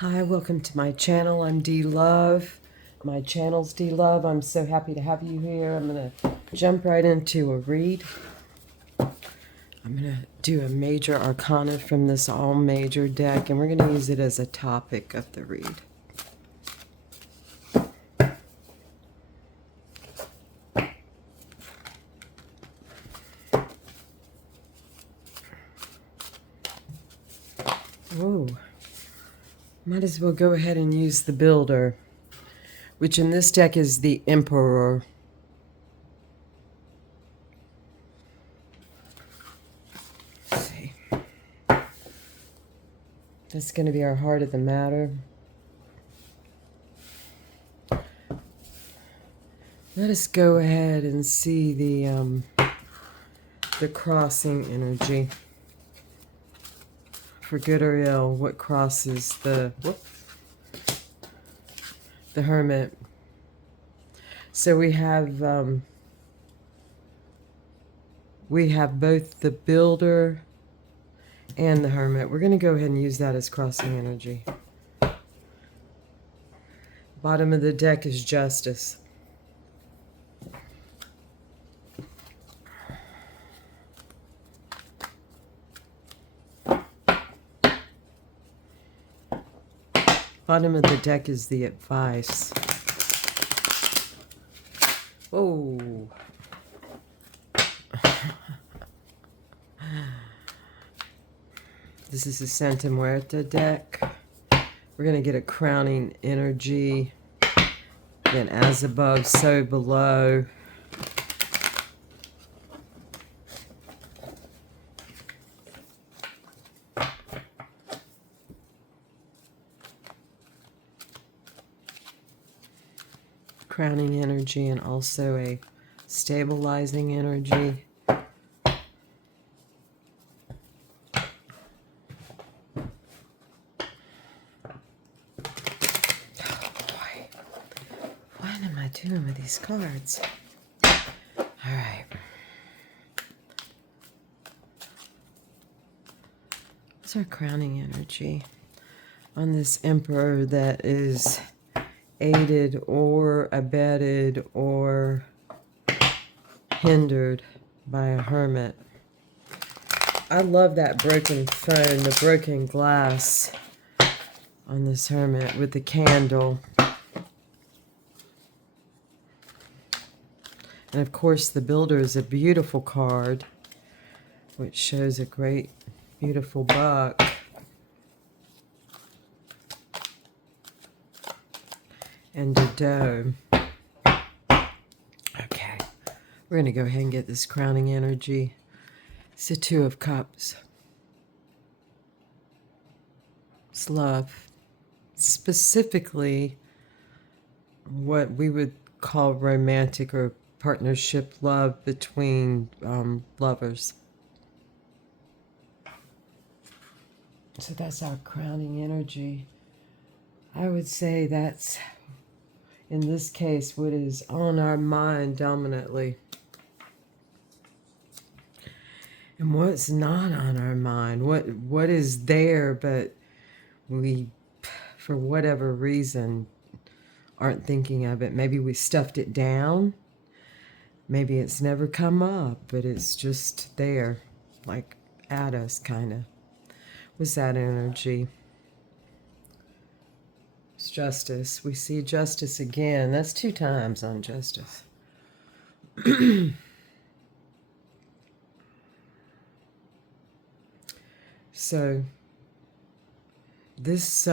Hi, welcome to my channel. I'm D Love. My channel's D Love. I'm so happy to have you here. I'm going to jump right into a read. I'm going to do a major arcana from this all major deck, and we're going to use it as a topic of the read. Whoa. Might as well go ahead and use the Builder, which in this deck is the Emperor. Let's see. That's going to be our heart of the matter. Let us go ahead and see the crossing energy. For good or ill, what crosses the Hermit. So we have both the Builder and the Hermit. We're going to go ahead and use that as crossing energy. Bottom of the deck is Justice. Bottom of the deck is the Advice. Oh. This is the Santa Muerta deck. We're going to get a crowning energy. Then as above, so below. Crowning energy and also a stabilizing energy. Doing with these cards. All right. What's our crowning energy on this Emperor that is aided or abetted or hindered by a Hermit? I love that broken phone, the broken glass on this Hermit with the candle. And of course, the Builder is a beautiful card, which shows a great, beautiful buck. And a doe. Okay, we're going to go ahead and get this crowning energy. It's the Two of Cups. It's love. Specifically, what we would call romantic or partnership love between lovers. So that's our crowning energy. I would say that's, in this case, what is on our mind dominantly. And what's not on our mind? What is there, but we, for whatever reason, aren't thinking of it. Maybe we stuffed it down. Maybe it's never come up, but it's just there, like at us, kind of. What's that energy? It's Justice. We see Justice again. That's 2 times on Justice. So this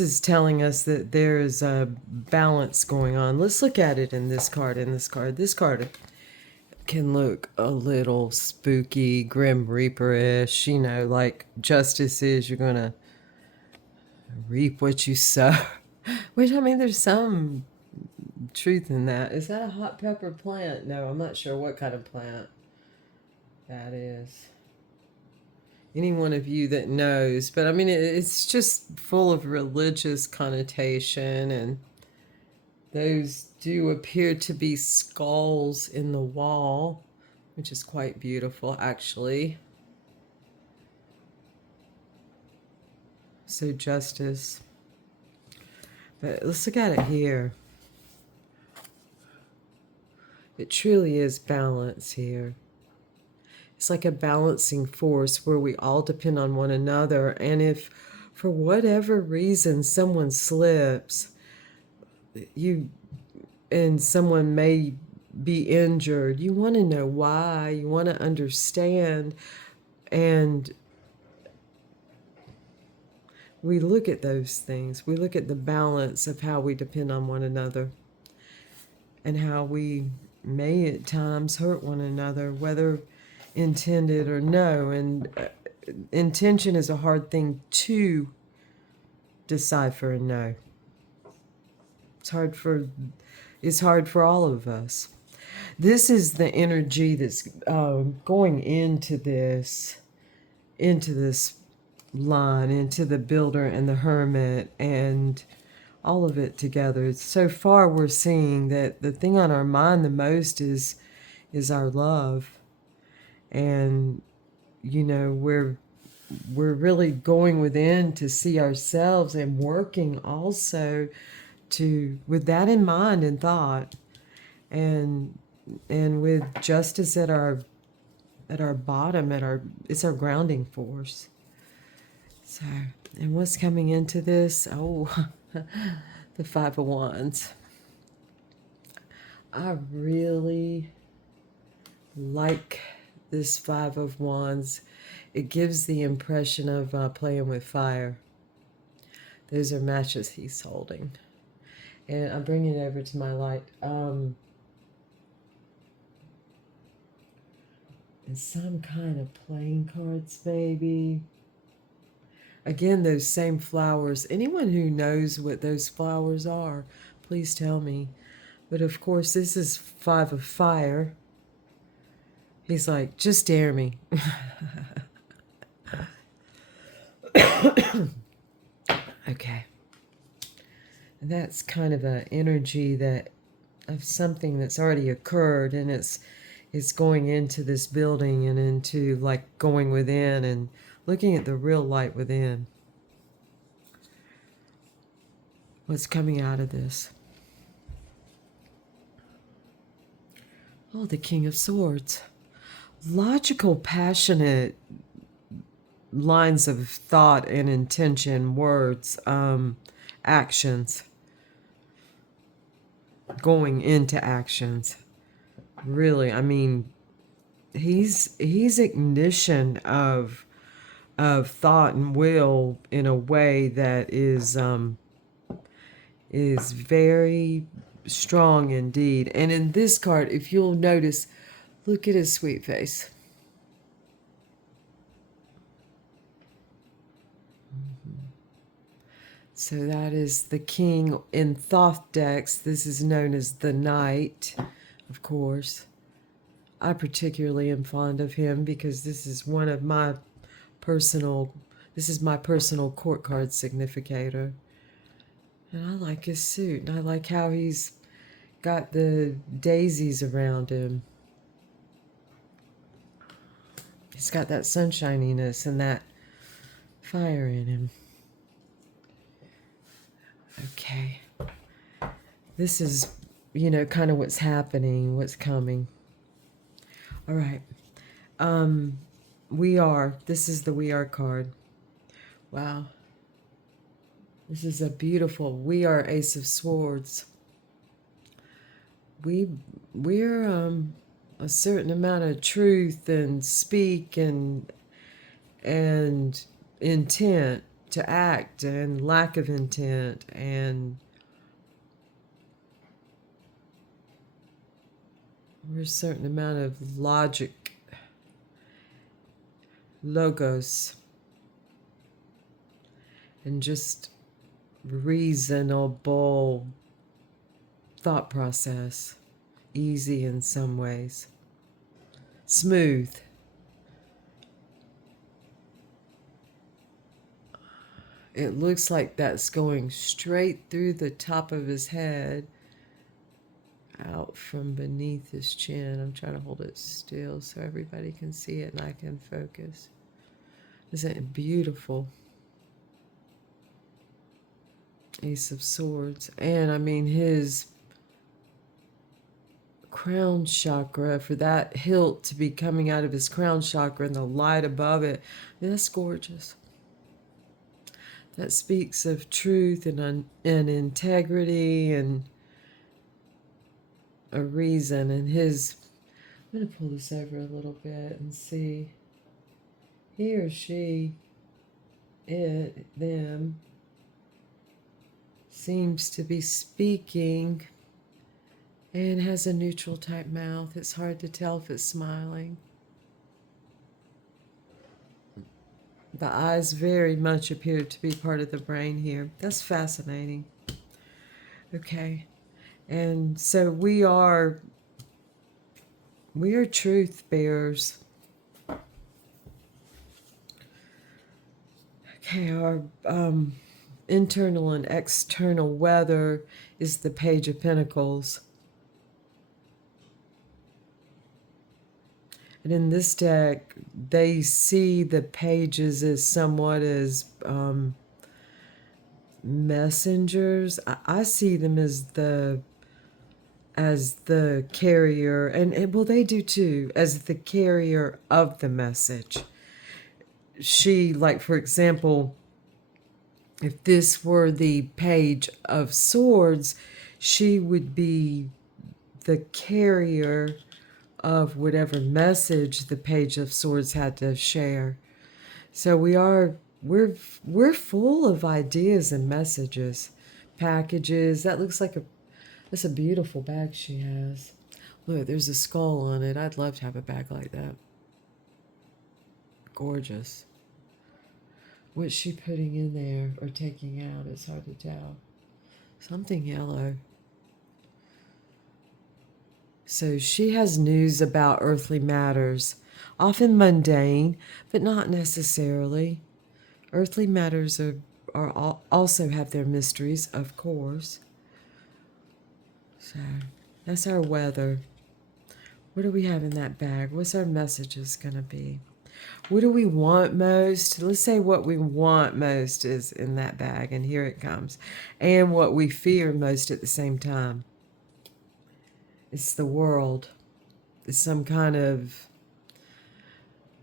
is telling us that there is a balance going on. Let's look at it in this card. This card can look a little spooky, Grim Reaper-ish. You know, like Justice is, you're going to reap what you sow. Which, I mean, there's some truth in that. Is that a hot pepper plant? No, I'm not sure what kind of plant that is. Any one of you that knows, but I mean, it's just full of religious connotation, and those do appear to be skulls in the wall, which is quite beautiful, actually. So justice. But let's look at it here. It truly is balance here. It's like a balancing force where we all depend on one another. And if for whatever reason someone slips, you and someone may be injured, you want to know why, you want to understand. And we look at those things. We look at the balance of how we depend on one another and how we may at times hurt one another, whether intended or no. And intention is a hard thing to decipher and know. It's hard for all of us. This is the energy that's going into this line, into the builder and the hermit, and all of it together. So far, we're seeing that the thing on our mind the most is our love, and we're really going within to see ourselves and working also to with that in mind and thought, and with justice at our bottom, it's our grounding force. So, and what's coming into this? Oh, the Five of Wands. I really like this Five of Wands. It gives the impression of playing with fire. Those are matches he's holding. And I'm bringing it over to my light. And some kind of playing cards, maybe. Again, those same flowers. Anyone who knows what those flowers are, please tell me. But of course, this is Five of Fire. He's like, just dare me. Okay. And that's kind of an energy that of something that's already occurred, and it's going into this building and into like going within and looking at the real light within. What's coming out of this? Oh, the King of Swords. Logical, passionate lines of thought and intention, words, actions. Going into actions. Really, I mean, he's ignition of thought and will in a way that is very strong indeed. And in this card, if you'll notice, look at his sweet face. So that is the King in Thoth decks. This is known as the Knight, of course. I particularly am fond of him because this is one of my personal court card significator. And I like his suit, and I like how he's got the daisies around him. He's got that sunshininess and that fire in him. Okay. This is, kind of what's happening, what's coming. All right. This is the We Are card. Wow. This is a beautiful, we are Ace of Swords. We're a certain amount of truth and speak and intent to act and lack of intent, and we're a certain amount of logic, logos, and just reasonable thought process. Easy in some ways. Smooth. It looks like that's going straight through the top of his head, out from beneath his chin. I'm trying to hold it still so everybody can see it and I can focus. Isn't it beautiful? Ace of Swords. And I mean, his crown chakra, for that hilt to be coming out of his crown chakra and the light above it, I mean, that's gorgeous. That speaks of truth and integrity and a reason. And his, I'm going to pull this over a little bit and see. He or she, it, them, seems to be speaking and has a neutral type mouth. It's hard to tell if it's smiling. The eyes very much appear to be part of the brain here. That's fascinating. Okay. And so we are truth bearers. Okay, our internal and external weather is the Page of Pentacles. And in this deck, they see the pages as somewhat as messengers. I see them as the carrier, and well, they do too, as the carrier of the message. She, like, for example, if this were the Page of Swords, she would be the carrier of whatever message the Page of Swords had to share. So we're full of ideas and messages, packages. That looks like that's a beautiful bag she has. Look, there's a skull on it. I'd love to have a bag like that. Gorgeous. What's she putting in there or taking out? It's hard to tell. Something yellow. So she has news about earthly matters, often mundane, but not necessarily. Earthly matters also have their mysteries, of course. So that's our weather. What do we have in that bag? What's our messages going to be? What do we want most? Let's say what we want most is in that bag, and here it comes. And what we fear most at the same time. It's the world. It's some kind of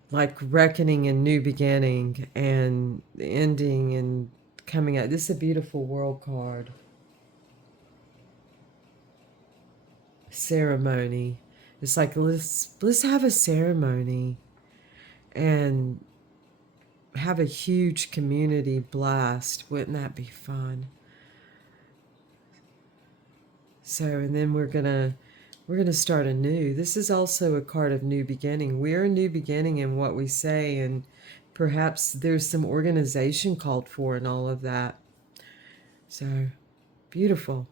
like reckoning and new beginning and ending and coming out. This is a beautiful world card. Ceremony. It's like let's have a ceremony and have a huge community blast. Wouldn't that be fun? So, and then we're gonna start anew. This is also a card of new beginning. We're a new beginning in what we say, and perhaps there's some organization called for and all of that. So, beautiful.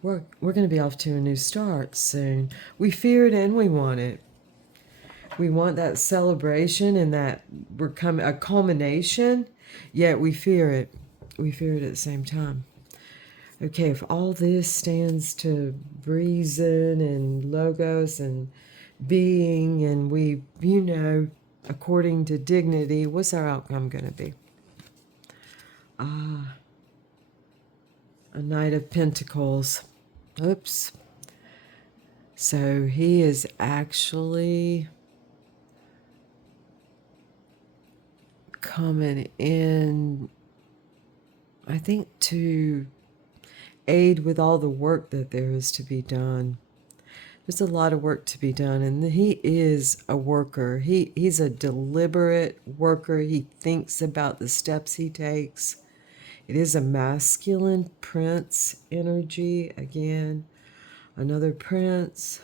We're going to be off to a new start soon. We fear it and we want it. We want that celebration and that we're coming a culmination, yet we fear it. We fear it at the same time. Okay, if all this stands to reason and logos and being, and we, according to dignity, what's our outcome going to be? A Knight of Pentacles. Oops. So he is actually coming in, I think, to aid with all the work that there is to be done. There's a lot of work to be done, and he is a worker. He's a deliberate worker. He thinks about the steps he takes. It is a masculine prince energy. Again, another prince.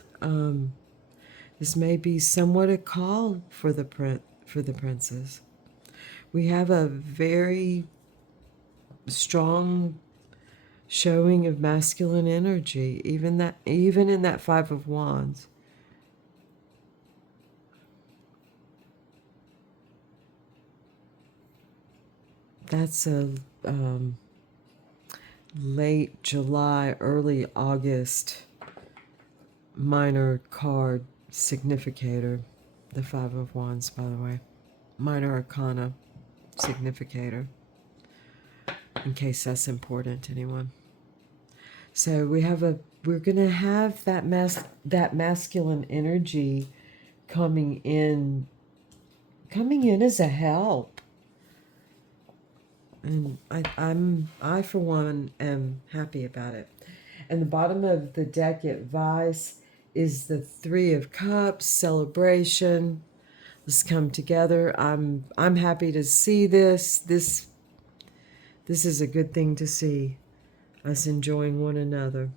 This may be somewhat a call for the princes. We have a very strong showing of masculine energy, even in that Five of Wands. That's a late July, early August minor card significator. The Five of Wands, by the way. Minor Arcana significator. in case that's important to anyone. So we're gonna have that masculine energy coming in as a help. And I for one am happy about it. And the bottom of the deck at Vice is the Three of Cups, celebration. Let's come together. I'm happy to see this. This is a good thing to see. Us enjoying one another.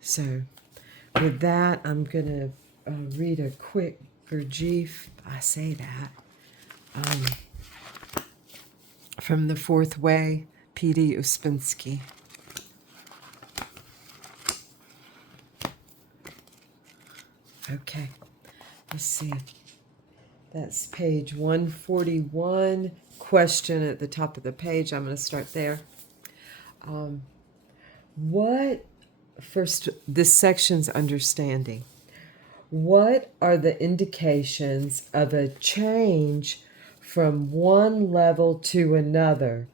So with that, I'm gonna read a quick Gurdjieff. I say that. From The Fourth Way, P.D. Uspensky. Okay, let's see. That's page 141. Question at the top of the page. I'm going to start there. First, this section's understanding. What are the indications of a change from one level to another?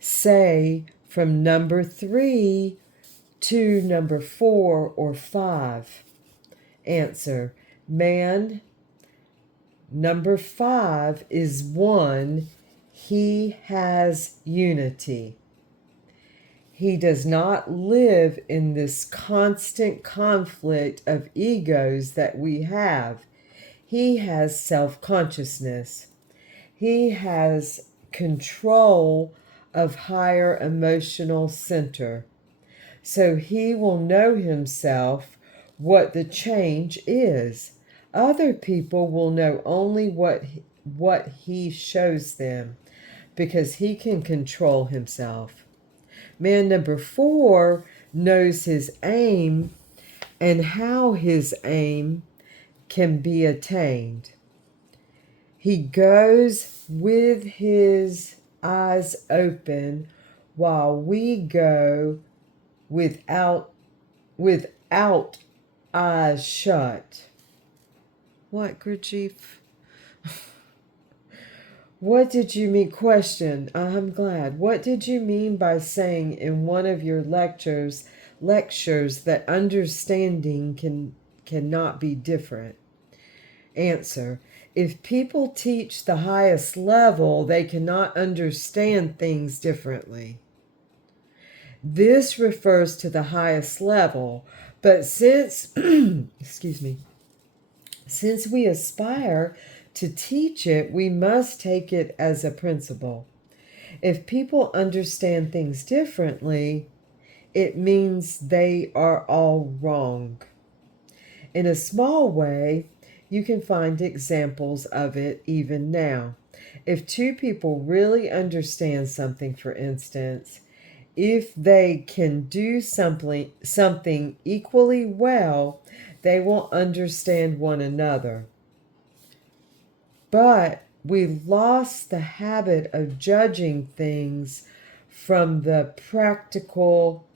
Say, from number 3 to number 4 or 5. Answer, man, number 5 is one. He has unity. He does not live in this constant conflict of egos that we have. He has self-consciousness. He has control of higher emotional center. So he will know himself what the change is. Other people will know only what he shows them, because he can control himself. Man number 4 knows his aim and how his aim can be attained. He goes with his eyes open, while we go without eyes shut. What, Gurdjieff? What did you mean? Question. I'm glad. What did you mean by saying in one of your lectures that understanding cannot be different? Answer. If people teach the highest level, they cannot understand things differently. This refers to the highest level, but since excuse me, since we aspire to teach it, we must take it as a principle. If people understand things differently, it means they are all wrong. In a small way, you can find examples of it even now. If two people really understand something, for instance, if they can do something equally well, they will understand one another. But we lost the habit of judging things from the practical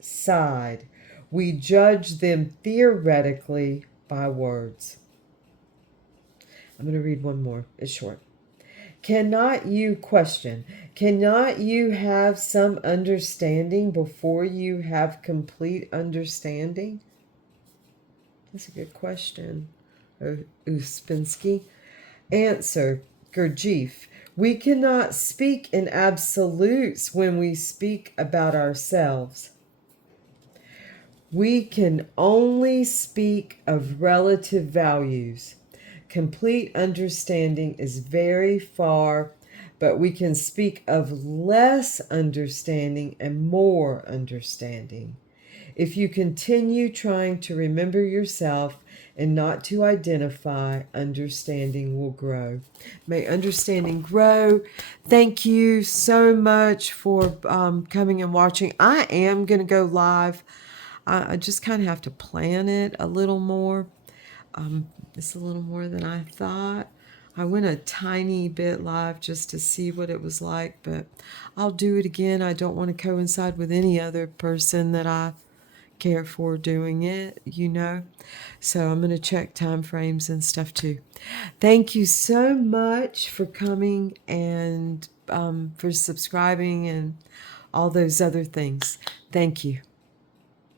side. We judge them theoretically by words. I'm going to read one more. It's short. Cannot you have some understanding before you have complete understanding? That's a good question, Uspensky. Answer, Gurdjieff. We cannot speak in absolutes when we speak about ourselves. We can only speak of relative values. Complete understanding is very far, but we can speak of less understanding and more understanding. If you continue trying to remember yourself and not to identify, understanding will grow. May understanding grow. Thank you so much for coming and watching. I am going to go live. I just kind of have to plan it a little more. It's a little more than I thought. I went a tiny bit live just to see what it was like, but I'll do it again. I don't want to coincide with any other person that I care for doing it, So I'm going to check time frames and stuff too. Thank you so much for coming and for subscribing and all those other things. Thank you.